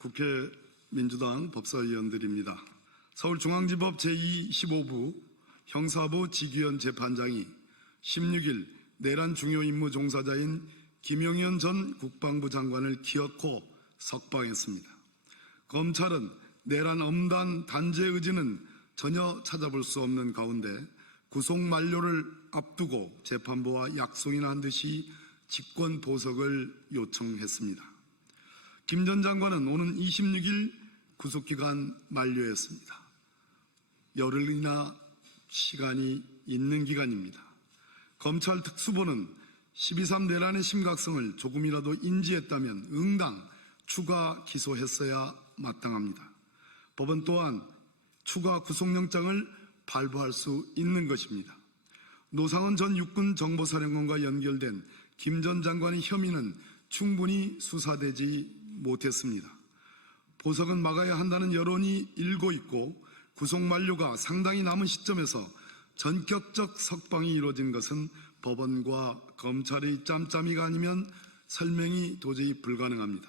국회 민주당 법사위원들입니다. 서울중앙지법 제215부 형사부 지규현 재판장이 16일 내란 중요 임무 종사자인 김용현 전 국방부 장관을 기어코 석방했습니다. 검찰은 내란 엄단 단죄 의지는 전혀 찾아볼 수 없는 가운데 구속 만료를 앞두고 재판부와 약속이나 한 듯이 직권 보석을 요청했습니다. 김 전 장관은 오는 26일 구속기간 만료했습니다. 열흘이나 시간이 있는 기간입니다. 검찰 특수부는 12.3 내란의 심각성을 조금이라도 인지했다면 응당 추가 기소했어야 마땅합니다. 법원 또한 추가 구속영장을 발부할 수 있는 것입니다. 노상원 전 육군 정보사령관과 연결된 김 전 장관의 혐의는 충분히 수사되지 못했습니다. 보석은 막아야 한다는 여론이 일고 있고 구속 만료가 상당히 남은 시점에서 전격적 석방이 이루어진 것은 법원과 검찰의 짬짬이가 아니면 설명이 도저히 불가능합니다.